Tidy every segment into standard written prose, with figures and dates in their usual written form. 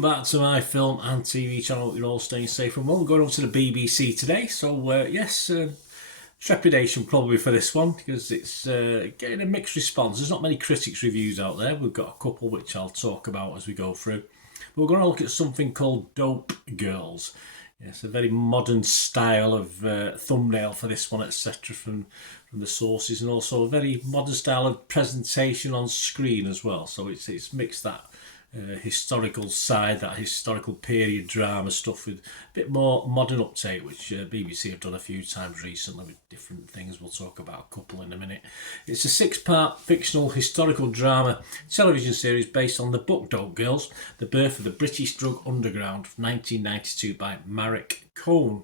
welcome back to my film and TV channel. You're all staying safe and well. I'm going over to the BBC today, so yes, trepidation probably for this one because it's getting a mixed response. There's not many critics reviews out there. We've got a couple which I'll talk about as we go through. We're going to look at something called Dope Girls. Yes, a very modern style of thumbnail for this one, etc. from the sources, and also a very modern style of presentation on screen as well. So it's mixed that historical side, that historical period drama stuff with a bit more modern uptake, which BBC have done a few times recently with different things. We'll talk about a couple in a minute. It's a 6-part fictional historical drama television series based on the book Dope Girls, The Birth of the British Drug Underground, 1992 by Marek Cohn.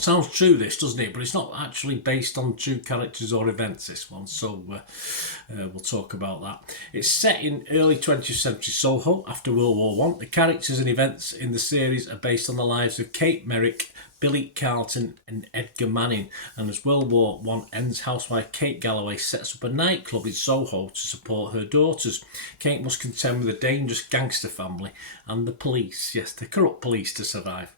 Sounds true, this, doesn't it? But it's not actually based on true characters or events, this one, so we'll talk about that. It's set in early 20th century Soho after World War One. The characters and events in the series are based on the lives of Kate Merrick, Billy Carlton and Edgar Manning. And as World War One ends, housewife Kate Galloway sets up a nightclub in Soho to support her daughters. Kate must contend with a dangerous gangster family and the police, yes, the corrupt police, to survive.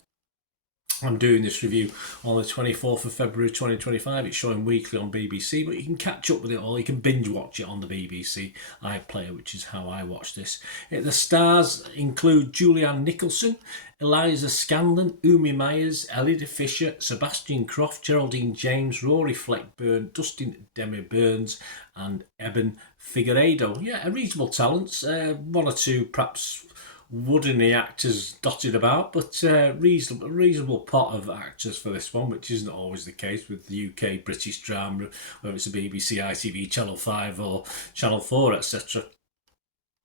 I'm doing this review on the 24th of February 2025. It's showing weekly on BBC, but you can catch up with it all. You can binge watch it on the BBC iPlayer, which is how I watch this. The stars include Julianne Nicholson, Eliza Scanlon, Umi Myers, Elida Fisher, Sebastian Croft, Geraldine James, Rory Fleckburn, Dustin Demi Burns and Eben Figueiredo. Yeah, a reasonable talents. One or two perhaps wooden actors dotted about, but reasonable pot of actors for this one, which isn't always the case with the UK British drama, whether it's a BBC, ITV, Channel 5 or Channel 4, etc.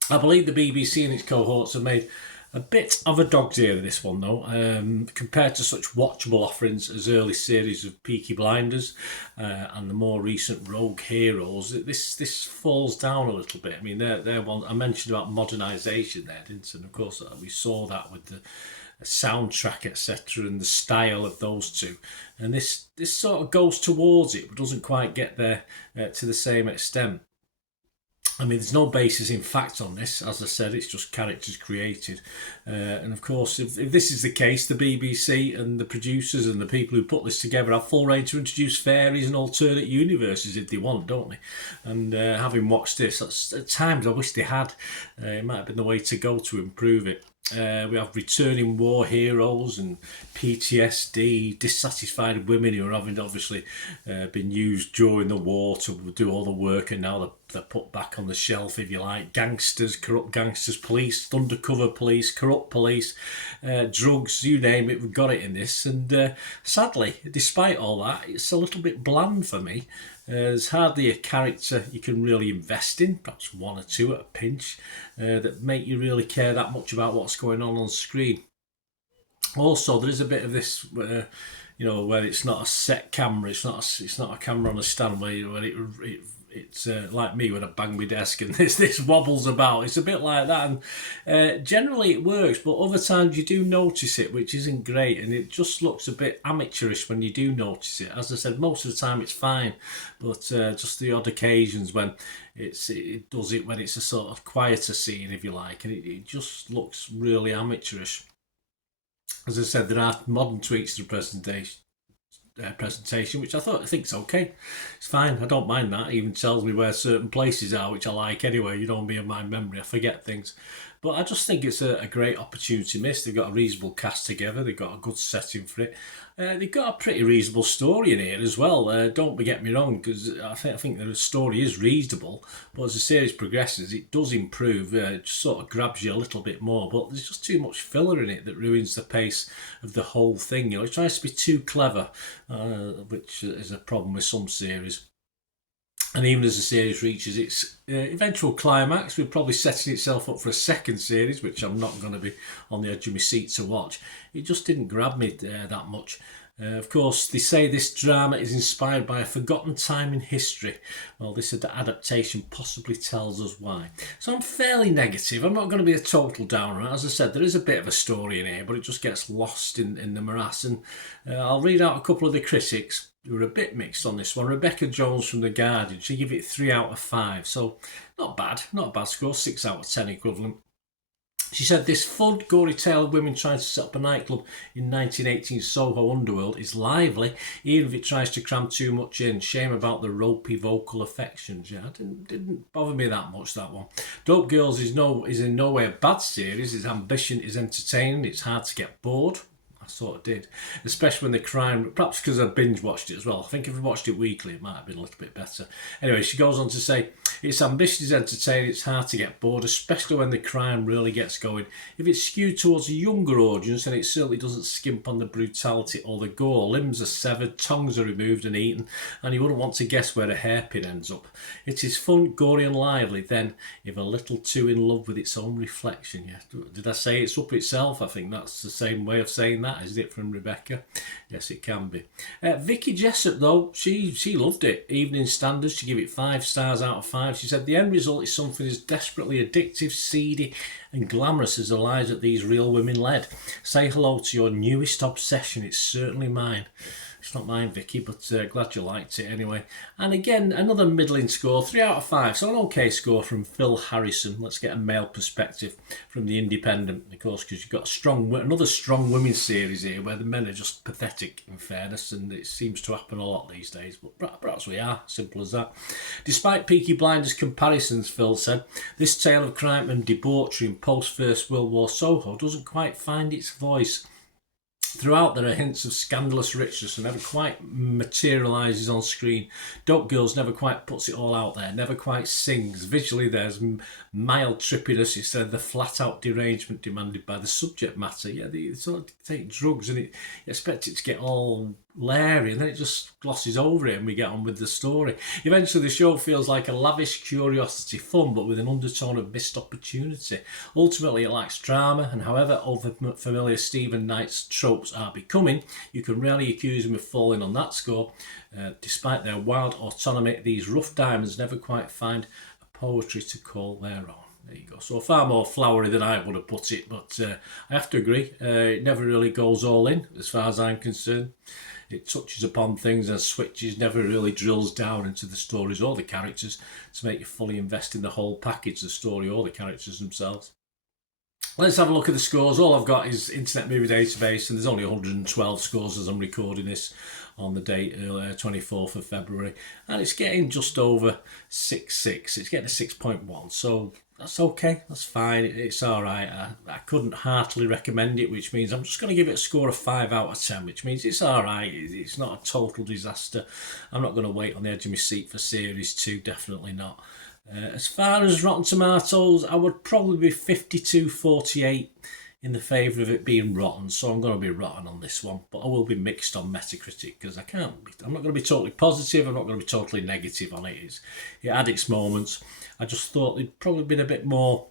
I believe the BBC and its cohorts have made a bit of a dog's ear of this one, though, compared to such watchable offerings as early series of Peaky Blinders and the more recent Rogue Heroes. This falls down a little bit. I mean, they're one I mentioned about modernisation there, didn't I? And of course, we saw that with the soundtrack, etc., and the style of those two. And this sort of goes towards it, but doesn't quite get there to the same extent. I mean, there's no basis in fact on this. As I said, it's just characters created. And of course, if this is the case, the BBC and the producers and the people who put this together have full reign to introduce fairies and alternate universes if they want, don't they? And having watched this, at times I wish they had. It might have been the way to go to improve it. We have returning war heroes and PTSD, dissatisfied women who are having obviously been used during the war to do all the work, and now they're put back on the shelf, if you like. Gangsters, corrupt gangsters, police, undercover police, corrupt police, drugs, you name it, we've got it in this. And sadly, despite all that, it's a little bit bland for me. There's hardly a character you can really invest in, perhaps one or two at a pinch, that make you really care that much about what's going on screen. Also, there is a bit of this, where it's not a set camera, it's not a camera on a stand where it's like me when I bang my desk and this wobbles about. It's a bit like that, and generally it works, but other times you do notice it, which isn't great, and it just looks a bit amateurish when you do notice it. As I said, most of the time it's fine, but just the odd occasions when it does it when it's a sort of quieter scene, if you like, and it just looks really amateurish. As I said, there are modern tweaks to the presentation, which I think's okay. It's fine. I don't mind that. It even tells me where certain places are, which I like anyway. You know me and my memory, I forget things. But I just think it's a great opportunity missed. They've got a reasonable cast together. They've got a good setting for it. They've got a pretty reasonable story in here as well. Don't get me wrong, because I think the story is reasonable. But as the series progresses, it does improve. It just sort of grabs you a little bit more. But there's just too much filler in it that ruins the pace of the whole thing. It tries to be too clever, which is a problem with some series. And even as the series reaches its eventual climax, we're probably setting itself up for a second series, which I'm not going to be on the edge of my seat to watch. It just didn't grab me that much. Of course, they say this drama is inspired by a forgotten time in history. Well, this adaptation possibly tells us why. So I'm fairly negative. I'm not going to be a total downer. As I said, there is a bit of a story in here, but it just gets lost in the morass. And I'll read out a couple of the critics who are a bit mixed on this one. Rebecca Jones from The Guardian, she gave it 3 out of 5. So not bad score, 6 out of 10 equivalent. She said, this fun, gory tale of women trying to set up a nightclub in 1918 Soho underworld is lively, even if it tries to cram too much in. Shame about the ropey vocal affections. Yeah, didn't bother me that much, that one. Dope Girls is in no way a bad series. Its ambition is entertaining. It's hard to get bored. I sort of did, especially when the crime, perhaps because I binge watched it as well. I think if I watched it weekly, it might have been a little bit better. Anyway, she goes on to say, its ambition is entertaining, it's hard to get bored, especially when the crime really gets going. If it's skewed towards a younger audience, then it certainly doesn't skimp on the brutality or the gore. Limbs are severed, tongues are removed and eaten, and you wouldn't want to guess where a hairpin ends up. It is fun, gory and lively, then if a little too in love with its own reflection. Yeah, did I say it's up itself? I think that's the same way of saying that, isn't it, from Rebecca? Yes, it can be. Vicky Jessup, though, she loved it. Evening Standards, she gave it 5 stars out of 5. She said the end result is something as desperately addictive, seedy and glamorous as the lives that these real women led. Say hello to your newest obsession. It's certainly mine. It's not mine, Vicky, but glad you liked it anyway. And again, another middling score, 3 out of 5. So an okay score from Phil Harrison. Let's get a male perspective from The Independent, of course, because you've got another strong women's series here where the men are just pathetic, in fairness, and it seems to happen a lot these days. But perhaps we are, simple as that. Despite Peaky Blinders comparisons, Phil said, this tale of crime and debauchery in post-First World War Soho doesn't quite find its voice. Throughout, there are hints of scandalous richness and never quite materialises on screen. Dope Girls never quite puts it all out there, never quite sings. Visually, there's mild trippiness. He said the flat-out derangement demanded by the subject matter. Yeah, they sort of take drugs and you expect it to get all Larry, and then it just glosses over it and we get on with the story. Eventually the show feels like a lavish curiosity fun, but with an undertone of missed opportunity. Ultimately it lacks drama, and however overfamiliar Stephen Knight's tropes are becoming, you can rarely accuse him of falling on that score. Despite their wild autonomy, these rough diamonds never quite find a poetry to call their own. There you go. So far more flowery than I would have put it, but I have to agree, it never really goes all in as far as I'm concerned. It touches upon things and switches, never really drills down into the stories or the characters to make you fully invest in the whole package, the story or the characters themselves. Let's have a look at the scores. All I've got is Internet Movie Database, and there's only 112 scores as I'm recording this on the date 24th of February, and it's getting just over 6.6. It's getting a 6.1, so that's okay, that's fine, it's alright. I couldn't heartily recommend it, which means I'm just going to give it a score of 5 out of 10, which means it's alright, it's not a total disaster. I'm not going to wait on the edge of my seat for Series 2, definitely not. As far as Rotten Tomatoes, I would probably be 52-48 in the favour of it being rotten, so I'm going to be rotten on this one, but I will be mixed on Metacritic because I'm not going to be totally positive, I'm not going to be totally negative on it. It had its moments. I just thought they'd probably been a bit more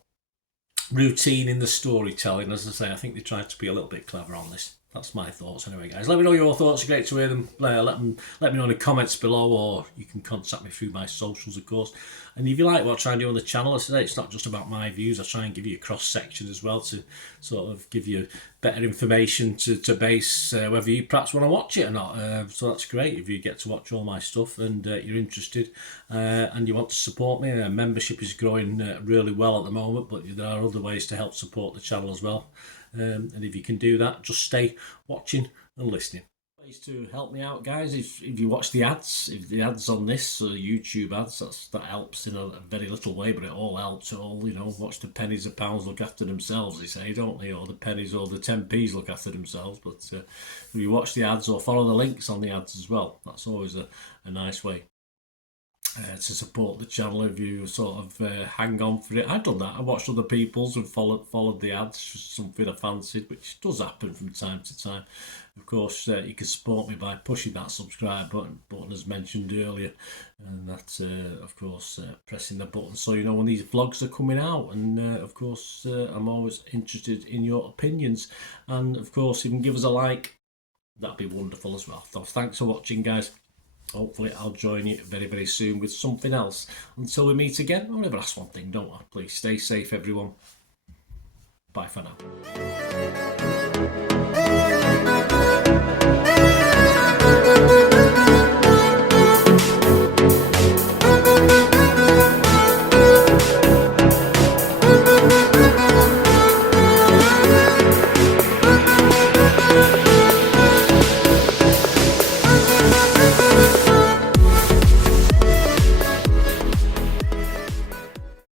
routine in the storytelling. As I say, I think they tried to be a little bit clever on this. That's my thoughts anyway, guys. Let me know your thoughts. It's great to hear them. Let me know in the comments below, or you can contact me through my socials, of course. And if you like what I try and do on the channel, as I say, it's not just about my views. I try and give you a cross-section as well to sort of give you better information to base whether you perhaps want to watch it or not. So that's great if you get to watch all my stuff and you're interested and you want to support me. Membership is growing really well at the moment, but there are other ways to help support the channel as well. And if you can do that, just stay watching and listening. Ways to help me out, guys, if you watch the ads, if the ads on this YouTube ads, that helps in a very little way, but it all helps. Watch the pennies and pounds look after themselves, they say, don't they? Or the pennies or the 10p's look after themselves. But if you watch the ads or follow the links on the ads as well, that's always a nice way to support the channel. If you sort of hang on for it, I've done that. I watched other people's and followed the ads, just something I fancied, which does happen from time to time. Of course, you can support me by pushing that subscribe button as mentioned earlier, and that's of course pressing the button so you know when these vlogs are coming out. And of course I'm always interested in your opinions, and of course if you can give us a like, that'd be wonderful as well. So thanks for watching, guys. Hopefully I'll join you very, very soon with something else. Until we meet again, I'll never ask one thing, don't I? Please stay safe, everyone. Bye for now.